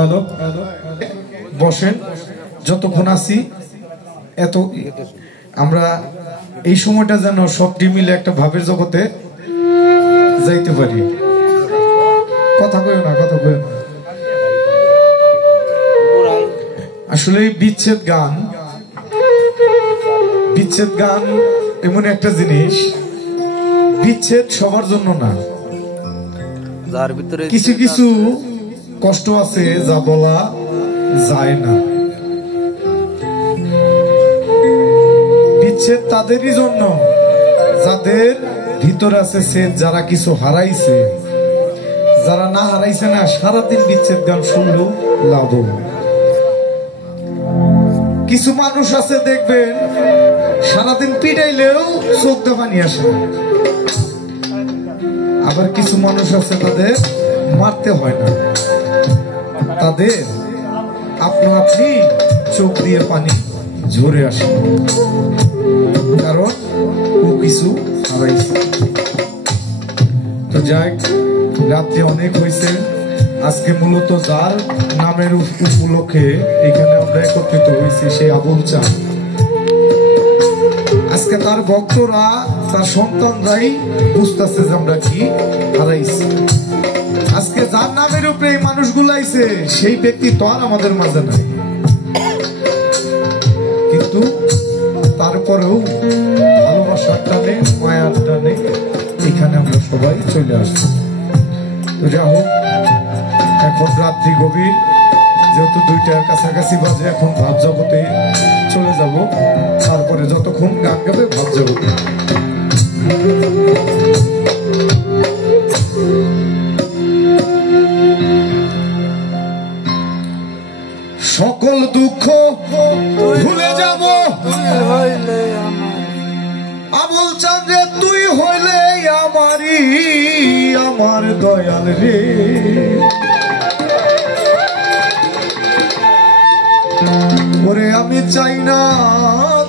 Hello বসেন যতক্ষণ আছি এত আমরা এই সময়টা যেন সবটি মিলে একটা ভাবের জগতে যাইতে পারি। কথা কইও না আসলে বিচ্ছেদ গান এমন একটা জিনিস, বিচ্ছেদ সবার জন্য না, যার ভিতরে কিছু কিছু কষ্ট আছে যা বলা যায় না। বিচ্ছেদ তাদেরই জন্য যাদের ভিতর আছে সে, যারা কিছু হারাইছে। যারা না হারাইছে না, সারাদিন বিচ্ছেদ গান শুনলেও লাভ হবে। কিছু মানুষ আছে দেখবেন সারাদিন পিটাইলেও চোখ দিয়ে পানি আসে। আবার কিছু মানুষ আছে তাদের মারতে হয় না, তাদের আপনা আপনি চোখ দিয়ে পানি ঝরে আসে, কারণ ও কিছু হারাইছে। তো যাই, রাত্রি অনেক হয়েছে। আজকে মূলত যার নামের উপলক্ষে এখানে আমরা একত্রিত হয়েছি, সেই আবুল চাঁদ। আজকে তার ভক্তরা, তার সন্তানরাই বুঝতেছে যে আমরা কি হারাইছি। আজকে যার নামের উপরে এই মানুষগুলো আইছে, সেই ব্যক্তি তো আর আমাদের মাঝে নাই, কিন্তু তারপরেও ভালোবাসার টানে, মায়ার টানে এখানে আমরা সবাই চলে আসছি। তো যা হোক, এখন রাত্রি গভীর, যেহেতু 2টার কাছাকাছি বাজে, এখন ভাব জগতে চলে যাব। তারপরে যতক্ষণ গান গাবে ভাব জগতে। সকল দুঃখ ভুলে যাব আবুল চাঁদ রে, তুই হইলে আমারই, আমার দয়াল রে। ওরে আমি চাই না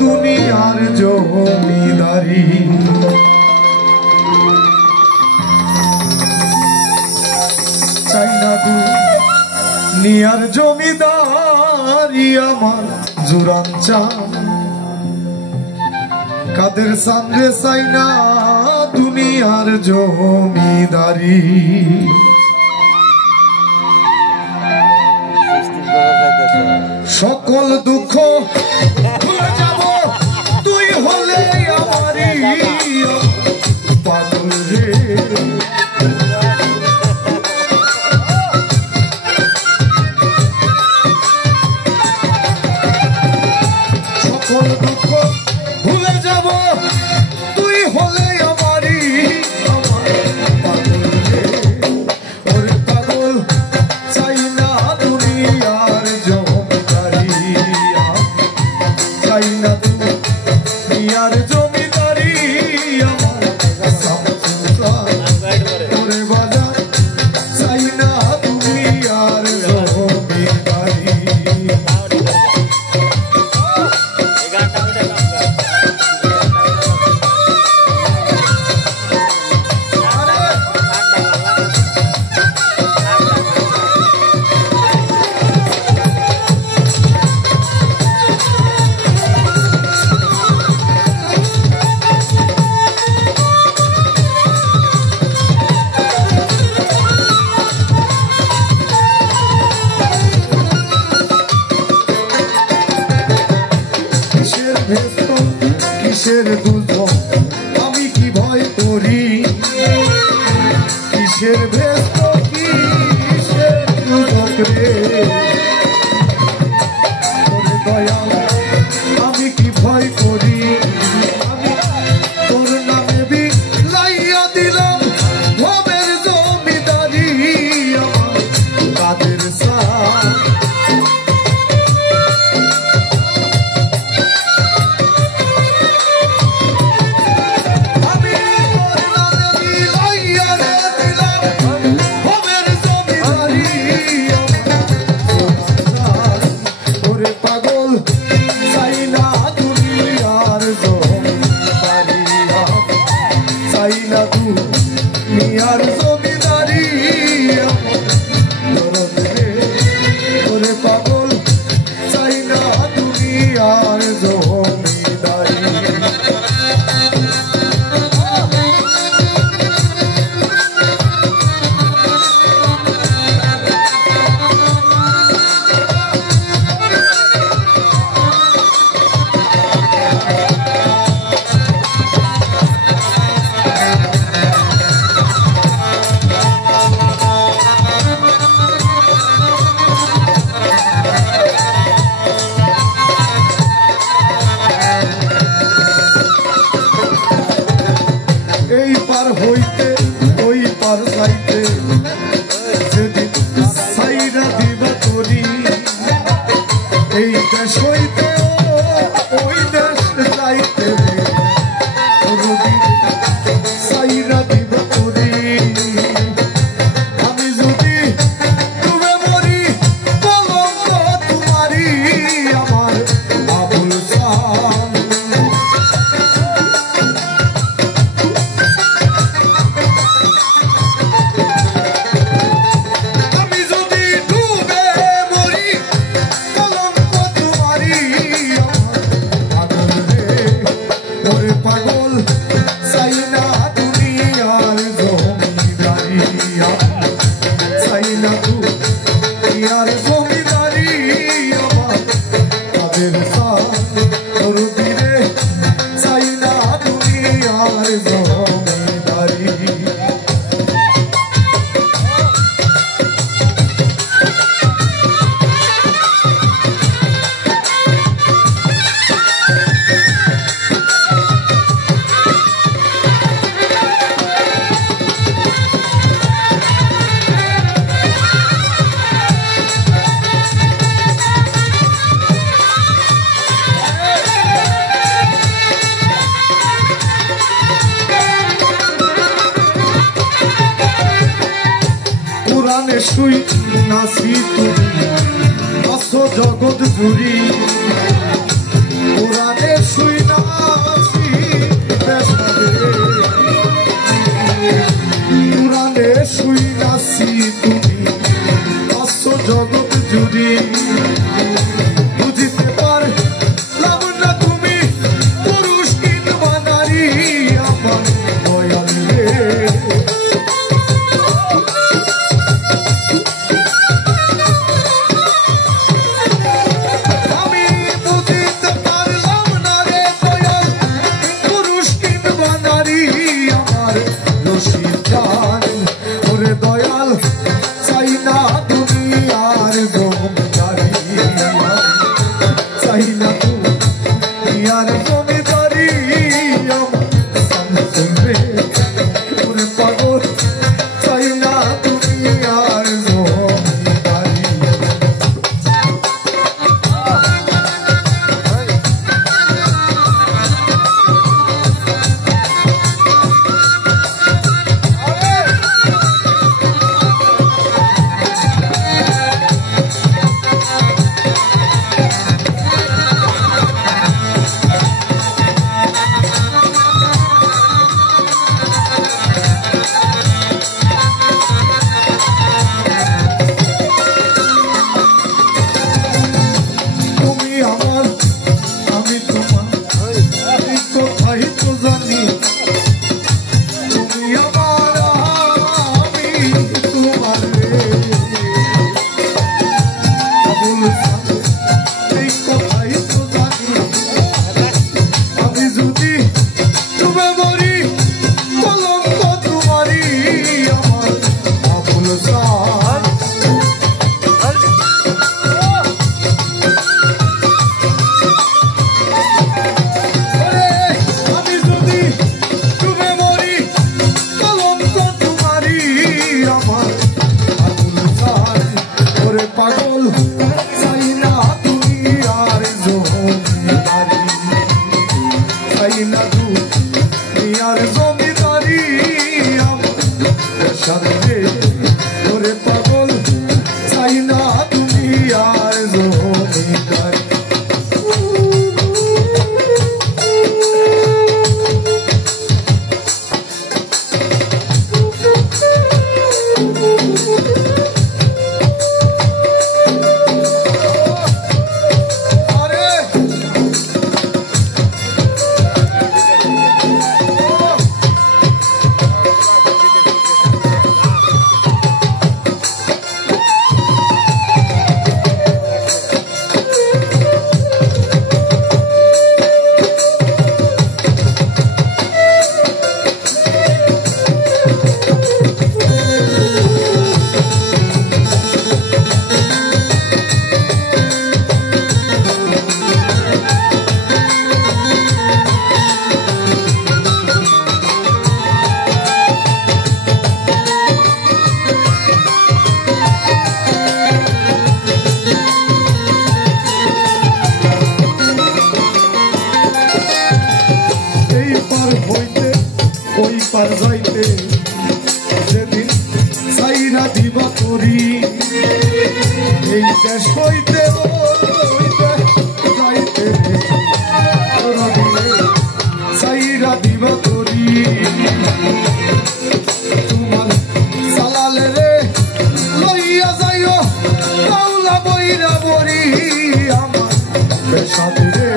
দুনিয়ার জমিদারি, চাই না দুনিয়ার জমিদারি, আমার জুরান চাঁদ কাদের সামনে, চাই না দুনিয়ার জমিদারি। সকল দুঃখ ভুলে যাব, তুই হলে আমারই পাগল রে। সকল দুঃখ ভুলে যাব, তুই হলে আমারই পাগল রে। ওরে পাগল, চাই না দুনিয়ার জমিদারি, চাই না দুনিয়ার জমিদারি, আমার তোরে বাজার, চাই না দুনিয়ার জমিদারি। কিসের দুর্যোগ আমি কি ভয় করি, কিসের ব্যস্ত, কিসের দুর্যোগ রে। দয়াল আমি কি ভয় করি, আমি তোর নামে বিলাইয়া দিলাম ভবের জমিদারি, আমার কাদের সাথ। পাগল, চাই না দুনিয়ার জমিদারি। তোমার চাইতে যেদিন সাইরা দিবা করি এই দেশ হইতে ওই দেশ চাইতে সাইরা দিবা করি আমি যদি তুমি মরি কলঙ্ক তোমারই আমার আবুল সাম পাগল চাই না দুনিয়ার জমিদারি চাই না দুনিয়ার জমিদারি আমার তাদের সারে চাই না দুনিয়ার জমিদারি পুরাণে শুই নাসি তুমি আসো জগৎ জুড়ি পুরাণে শুই নাসি পুরাণে শুই নাসি তুমি আসো জগৎ জুড়ি বুঝিতে পারলাম না তুমি পুরুষ কিংবা নারী আমার দয়াল রে ওরে দয়াল চাই না দুনিয়ার জমিদারি চাই না দুনিয়ার জমিদারি ওরে পাগল চাই না দুনিয়ার জমিদারি পাগল চাই না দুনিয়ার জমিদারি চাই না দুনিয়ার জমিদারি সাথে ওরে পাগল চাই না দুনিয়ার জমিদারি ওই পার যাইতে যেদিন সাইরা দিবা করি এই দেশ হইতে ওই দেশ যাইতে তোরা দিলে সাইরা দিবা করি তোমার সালালে রে লইয়া যাইও কাউলা বইরা বরি আমার পেশাতে রে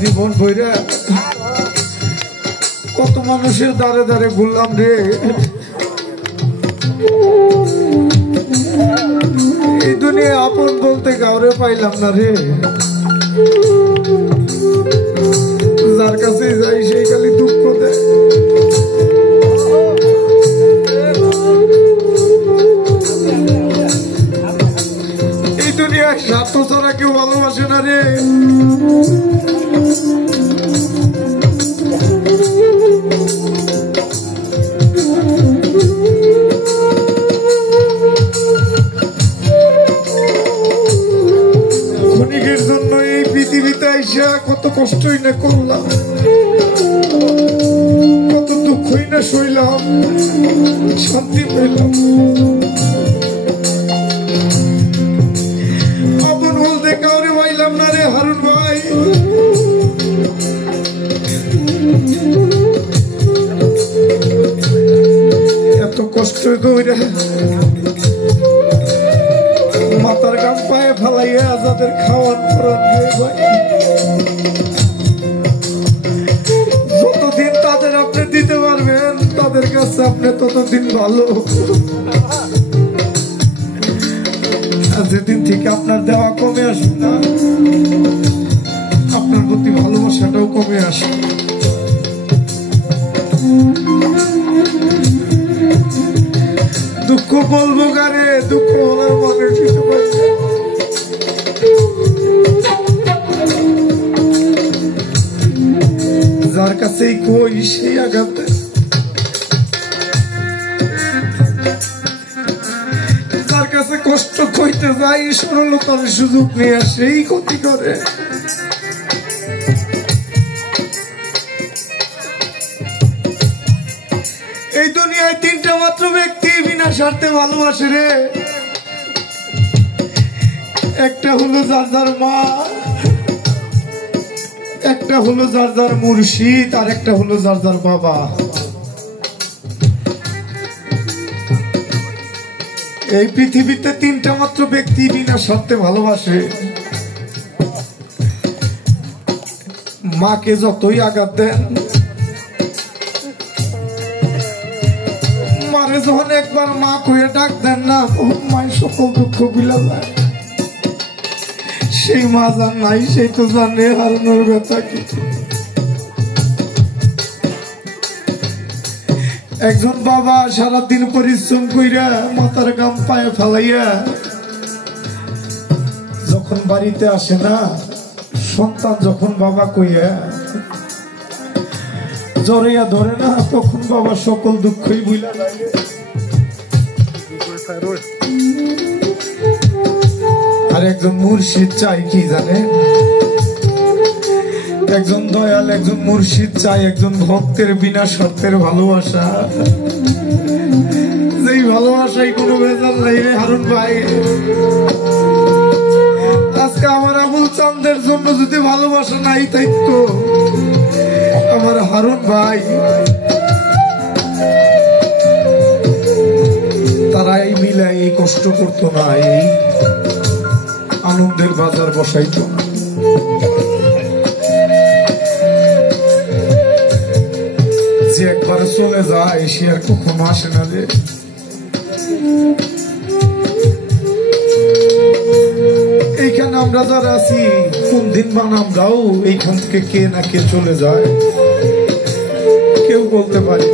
জীবন বইরা কত মানুষের দ্বারে দ্বারে ঘুরলাম রে এই দুনিয়া আপন বলতে কাউরে পাইলাম না রে যার কাছে যাই সেই খালি দুঃখ দেয় এই দুনিয়ায় স্বার্থ ছাড়া কেউ ভালোবাসে না রে ক্ষণিকের জন্য এই পৃথিবীতে আইসা কত কষ্টই না করলাম কত দুঃখই না সইলাম শান্তি পেলাম আপন বলতে কাউরে পাইলাম না রে হারুন ভাই এত কষ্ট কইরা মাথার গাম পায়ে ফেলাইয়া যাদের খাওয়ার পরান ভাই যতদিন তাদের আপনি দিতে পারবেন তাদের কাছে আপনি ততদিন ভালো যেদিন থেকে আপনার দেওয়া কমে আসবে না আপনার প্রতি ভালোবাসাটাও কমে আসবে দুঃখ বলবো গারে দুঃখ বলার মনে দিতে পারছে যার কাছেই কই সেই আঘাতে যার কাছে কষ্ট কইতে যাই সরলতার সুযোগ নিয়ে সেই ক্ষতি করে এই দুনিয়ায় তিনটা মাত্র ব্যক্তি বিনা স্বার্থে ভালোবাসে রে একটা হলো যার যার মা একটা হলো যার যার মুর্শিদ আর একটা হলো যার যার বাবা এই পৃথিবীতে তিনটা মাত্র ব্যক্তি বিনা শর্তে ভালোবাসে। মাকে যতই আঘাত দেন, মারে যখন একবার মা কয়ে ডাক দেন না, মায়ের সকল দুঃখ বিলা যায়। সেই মা যার নাই, সেই তো জানে হারানোর ব্যথা কি। একজন বাবা সারাদিন পরিশ্রম কইরা মাথার গাম পায়ে ফেলাইয়া যখন বাড়িতে আসে না, সন্তান যখন বাবা কইয়া জড়াইয়া ধরে না, তখন বাবা সকল দুঃখই ভুলা লাগে। আর একজন মুর্শিদ চাই কি জানে, একজন দয়াল, একজন মুর্শিদ চাই একজন ভক্তের বিনা শর্তের ভালোবাসা। যেই ভালোবাসায় কোনো ভেজাল নাই রে হারুন ভাই। আজকে আমার আবুল চাঁদের জন্য যদি ভালোবাসা নাই থাকতো, আমার হারুন ভাই তারা এই মিলাই এই কষ্ট করতো না, এই আনন্দের বাজার বসাইতো না। যে একবার চলে যায় সে আর কখনো আসে না রে। এইখানে আমরা যারা আছি, কোন দিন বান আমরাও এইখান থেকে কে না কে চলে যায় কেউ বলতে পারি।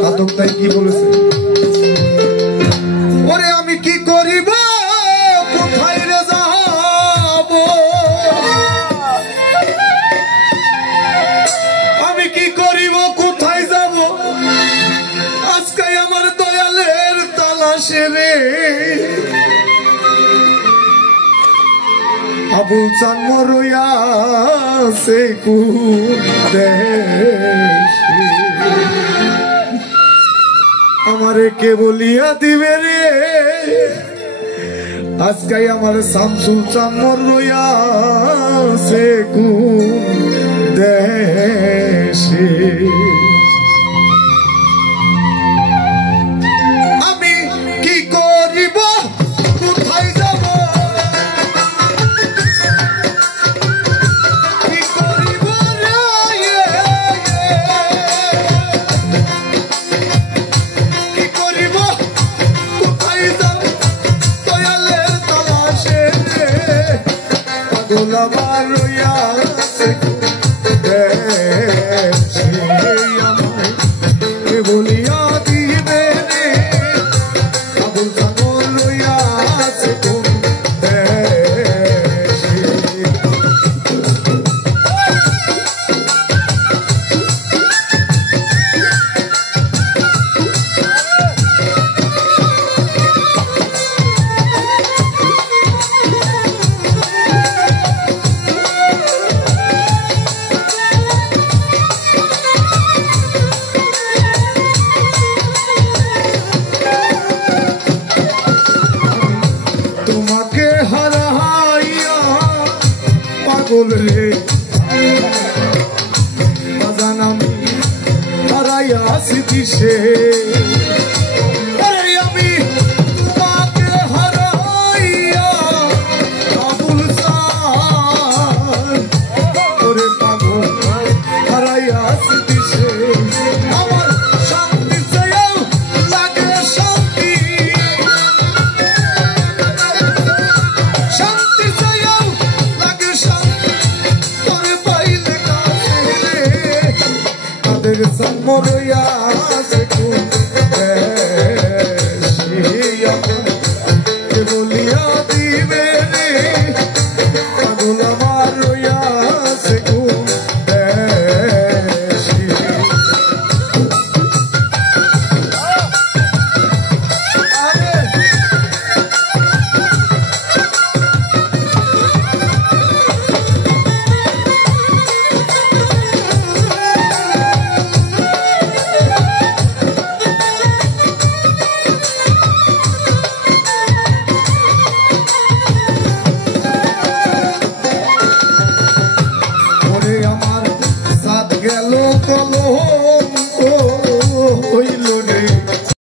সাধক তাই কি বলেছে, ওরে আমি কি করিব কোথায় রে যাব, আমি কি করিব কোথায় যাব, আজকে আমার দয়ালের তালাশে রে। আবুল চাঁদ মরইয়াছে কোন দেশে, আমারে কে বলিয়া দিবে রে, আজকে আমার শামসুল চাঁদ মরইয়াছে কোন দেশে। আমি কি করিব কোথায় যাব, কি করিব রে, কি করিব কোথায় যাব, দয়ালের তালাশে রে, পাগল আমার রইয়াছে বলিয়া দিবে রে, আবুল চাঁদ রইয়াছে কোন দেশে। তোমাকে হারাইয়া পাগল রে বাজান আমি হারাইয়া দিশে, আমি তোমাকে হারাইয়া আবুল চাঁদ ওরে পাগল হারাইয়া দিশে, আমার শান্তি চাইও লাগে শান্তি, শান্তি চাইও লাগে শান্তি, তোরে পাইলে কাছে রে, তাদের জন্ম রইয়াছে কোন